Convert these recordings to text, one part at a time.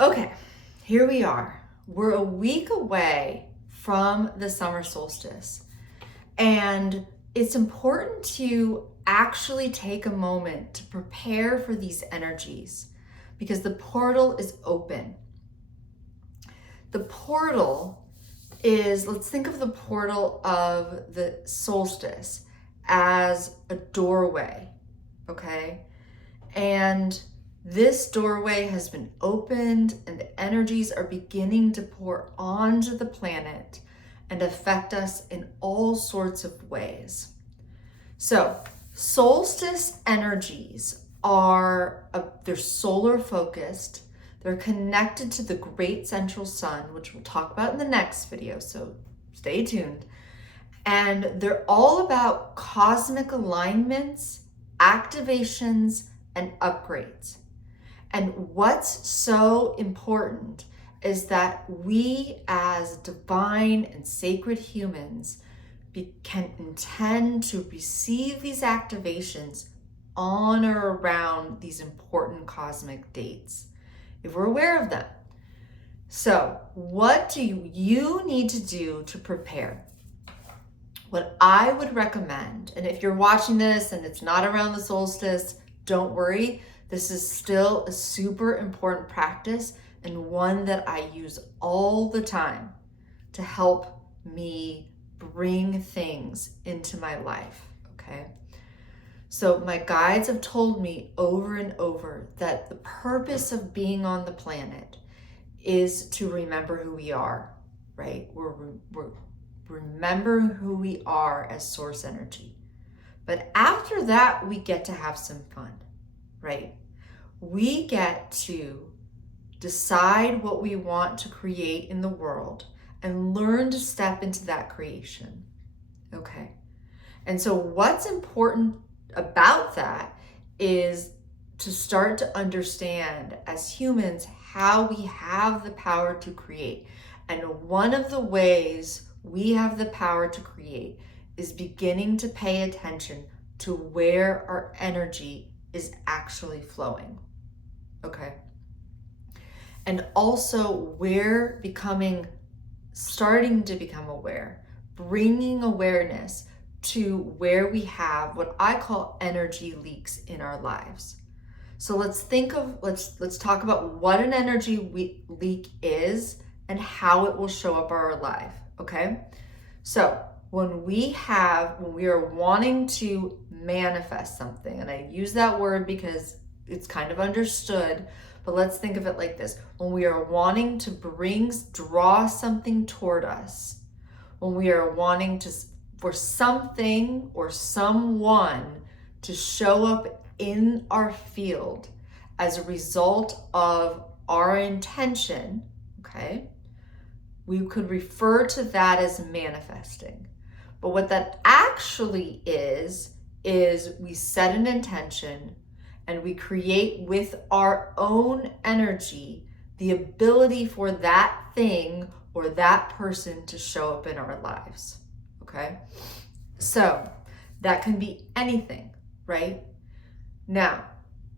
Okay, here we are. We're a week away from the summer solstice, and it's important to actually take a moment to prepare for these energies because the portal is open. The portal is, let's think of the portal of the solstice as a doorway, okay? And this doorway has been opened and the energies are beginning to pour onto the planet and affect us in all sorts of ways. So, solstice energies they're solar focused. They're connected to the great central sun, which we'll talk about in the next video, so stay tuned. And they're all about cosmic alignments, activations, and upgrades. And what's so important is that we as divine and sacred humans can intend to receive these activations on or around these important cosmic dates, if we're aware of them. So, what do you need to do to prepare? What I would recommend, and if you're watching this and it's not around the solstice, don't worry. This is still a super important practice and one that I use all the time to help me bring things into my life, okay? So my guides have told me over and over that the purpose of being on the planet is to remember who we are, right? We're remember who we are as source energy. But after that, we get to have some fun, right? We get to decide what we want to create in the world and learn to step into that creation, okay? And so what's important about that is to start to understand as humans how we have the power to create. And one of the ways we have the power to create is beginning to pay attention to where our energy is actually flowing, okay? And also we're starting to become aware, bringing awareness to where we have what I call energy leaks in our lives. So let's talk about what an energy leak is and how it will show up in our life, okay? So when we are wanting to manifest something, and I use that word because it's kind of understood, but let's think of it like this. When we are wanting to draw something toward us, when we are wanting for something or someone to show up in our field as a result of our intention, okay? We could refer to that as manifesting. But what that actually is we set an intention and we create with our own energy the ability for that thing or that person to show up in our lives, okay? So that can be anything, right? Now,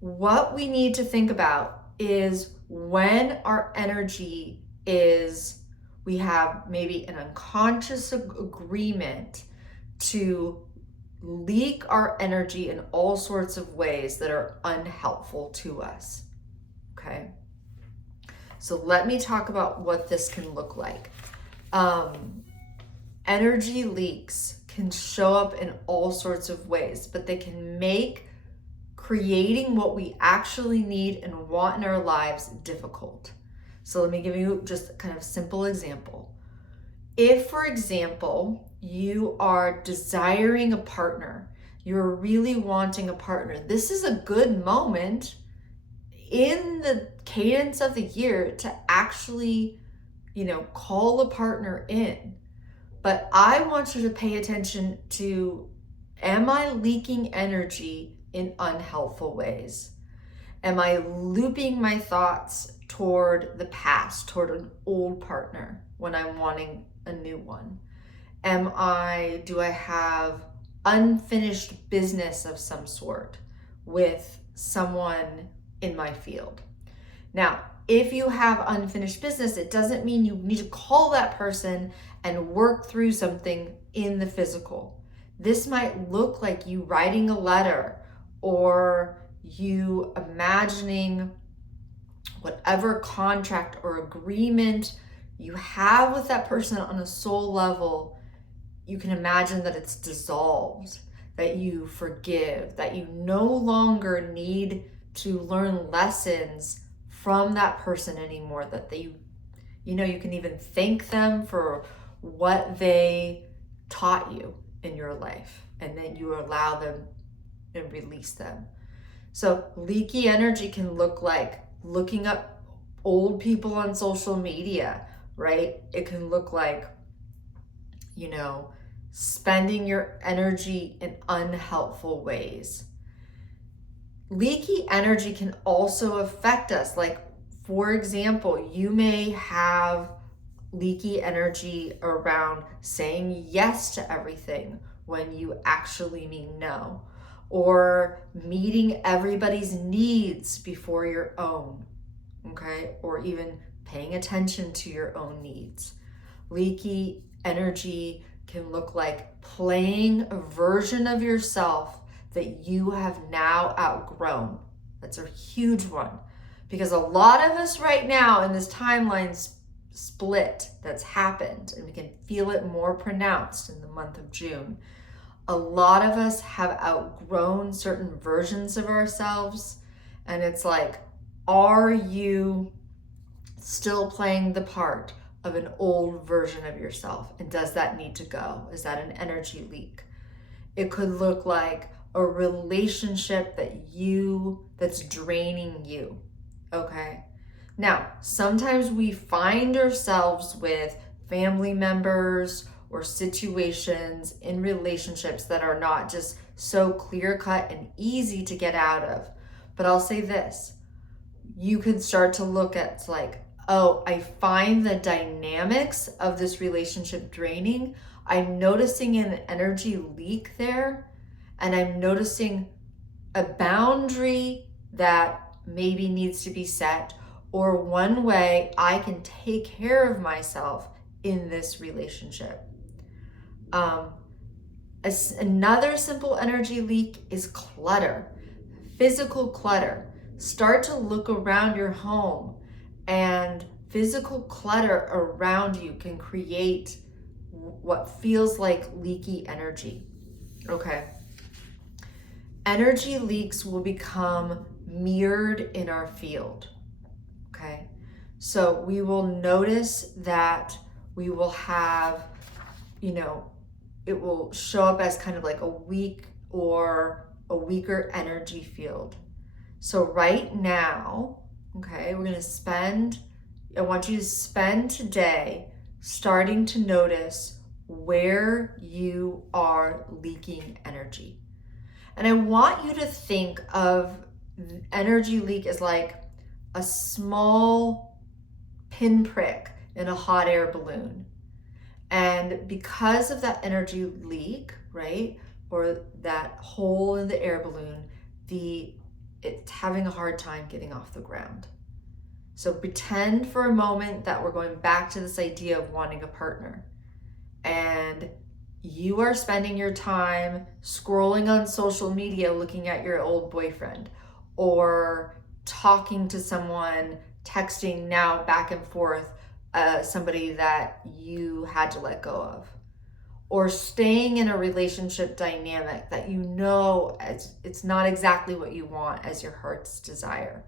what we need to think about is when our energy we have maybe an unconscious agreement to leak our energy in all sorts of ways that are unhelpful to us, okay? So let me talk about what this can look like. Energy leaks can show up in all sorts of ways, but they can make creating what we actually need and want in our lives difficult. So let me give you just a kind of simple example. If, for example, you are desiring a partner, you're really wanting a partner, this is a good moment in the cadence of the year to actually, call a partner in. But I want you to pay attention to, am I leaking energy in unhelpful ways? Am I looping my thoughts toward the past, toward an old partner when I'm wanting a new one? Do I have unfinished business of some sort with someone in my field? Now, if you have unfinished business, it doesn't mean you need to call that person and work through something in the physical. This might look like you writing a letter or you imagining whatever contract or agreement you have with that person on a soul level. You can imagine that it's dissolved, that you forgive, that you no longer need to learn lessons from that person anymore, that they, you can even thank them for what they taught you in your life, and then you allow them and release them. So leaky energy can look like looking up old people on social media, right? It can look like, spending your energy in unhelpful ways. Leaky energy can also affect us. Like, for example, you may have leaky energy around saying yes to everything when you actually mean no, or meeting everybody's needs before your own, okay? Or even paying attention to your own needs. Leaky energy can look like playing a version of yourself that you have now outgrown. That's a huge one, because a lot of us right now in this timeline split that's happened, and we can feel it more pronounced in the month of June. A lot of us have outgrown certain versions of ourselves, and it's like, are you still playing the part of an old version of yourself? And does that need to go? Is that an energy leak? It could look like a relationship that's draining you, okay? Now, sometimes we find ourselves with family members or situations in relationships that are not just so clear-cut and easy to get out of. But I'll say this, you can start to look at like, oh, I find the dynamics of this relationship draining. I'm noticing an energy leak there, and I'm noticing a boundary that maybe needs to be set, or one way I can take care of myself in this relationship. Another simple energy leak is clutter, physical clutter. Start to look around your home, and physical clutter around you can create what feels like leaky energy, okay? Energy leaks will become mirrored in our field, okay? So we will notice that we will have, it will show up as kind of like a weak or a weaker energy field. So right now, okay, I want you to spend today starting to notice where you are leaking energy. And I want you to think of energy leak as like a small pinprick in a hot air balloon. And because of that energy leak, right, or that hole in the air balloon, it's having a hard time getting off the ground. So pretend for a moment that we're going back to this idea of wanting a partner, and you are spending your time scrolling on social media looking at your old boyfriend, or talking to someone, texting now back and forth, somebody that you had to let go of, or staying in a relationship dynamic that it's not exactly what you want as your heart's desire.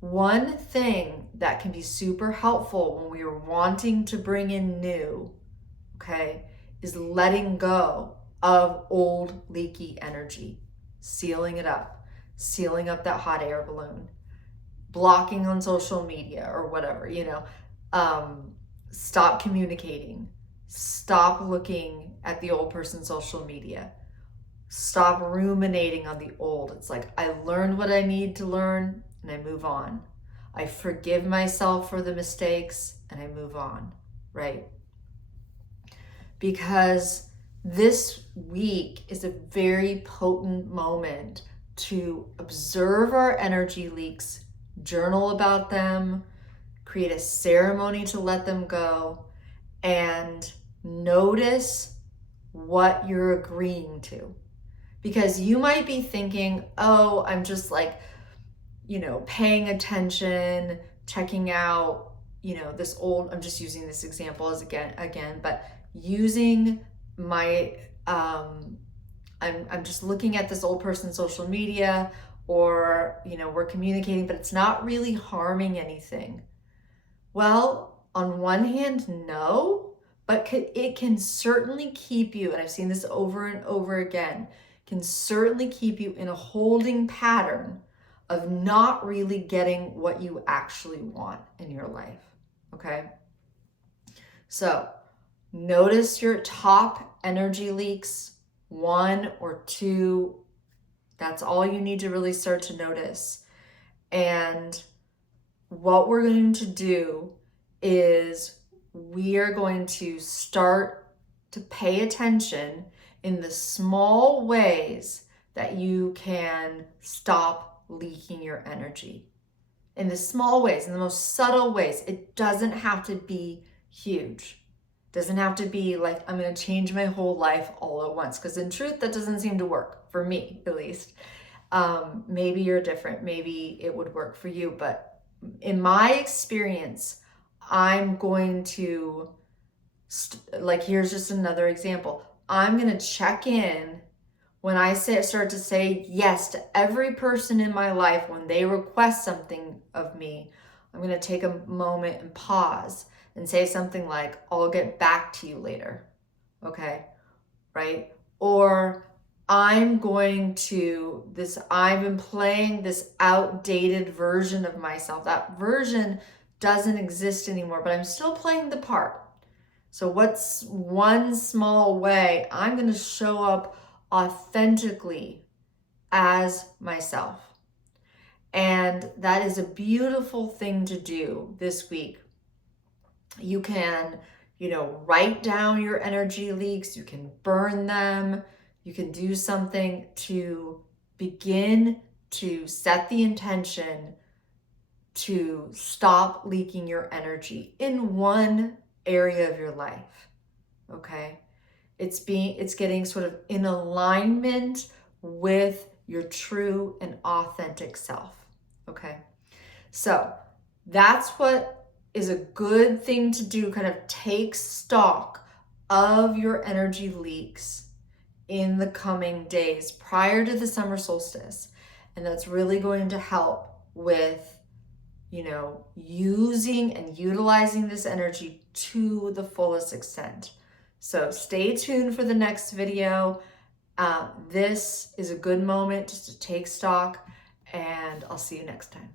One thing that can be super helpful when we are wanting to bring in new, okay, is letting go of old leaky energy, sealing up that hot air balloon, blocking on social media or whatever, stop communicating, stop looking at the old person's social media, stop ruminating on the old. It's like, I learned what I need to learn and I move on. I forgive myself for the mistakes and I move on, right? Because this week is a very potent moment to observe our energy leaks, journal about them, create a ceremony to let them go, and notice what you're agreeing to. Because you might be thinking, oh, I'm just like, paying attention, checking out, this old, I'm just using this example as again, but using my, I'm just looking at this old person's social media, or, we're communicating, but it's not really harming anything. Well, on one hand, no, but it can certainly keep you, and I've seen this over and over again, can certainly keep you in a holding pattern of not really getting what you actually want in your life, okay? So notice your top energy leaks, 1 or 2. That's all you need to really start to notice. And what we're going to do is we are going to start to pay attention in the small ways that you can stop leaking your energy. In the small ways, in the most subtle ways. It doesn't have to be huge. It doesn't have to be like, I'm going to change my whole life all at once. Because in truth, that doesn't seem to work, for me at least. Maybe you're different. Maybe it would work for you. But in my experience, I'm going to, here's just another example. I'm going to check in when I start to say yes to every person in my life. When they request something of me, I'm going to take a moment and pause and say something like, I'll get back to you later. Okay. Right. Or I've been playing this outdated version of myself. That version doesn't exist anymore, but I'm still playing the part. So what's one small way I'm going to show up authentically as myself? And that is a beautiful thing to do this week. You can, write down your energy leaks. You can burn them. You can do something to begin to set the intention to stop leaking your energy in one area of your life. Okay? It's getting sort of in alignment with your true and authentic self. Okay? So that's what is a good thing to do, kind of take stock of your energy leaks in the coming days prior to the summer solstice. And that's really going to help with, using and utilizing this energy to the fullest extent. So stay tuned for the next video. This is a good moment just to take stock, and I'll see you next time.